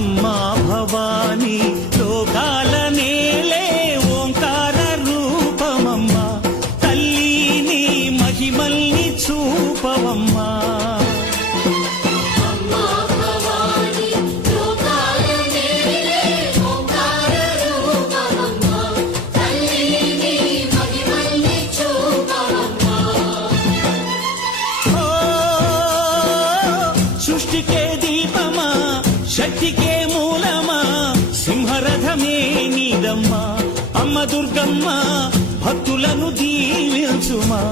అమ్మా భవానీ లోకాల నేలే ఓంకార రూపమమ్మా తల్లి నీ మహిమల్ని చూపవమ్మా సృష్టికే దీపమా శక్తికే మూలమా సింహరథమే నీదమ్మా అమ్మ దుర్గమ్మ భక్తులను దీవించుమా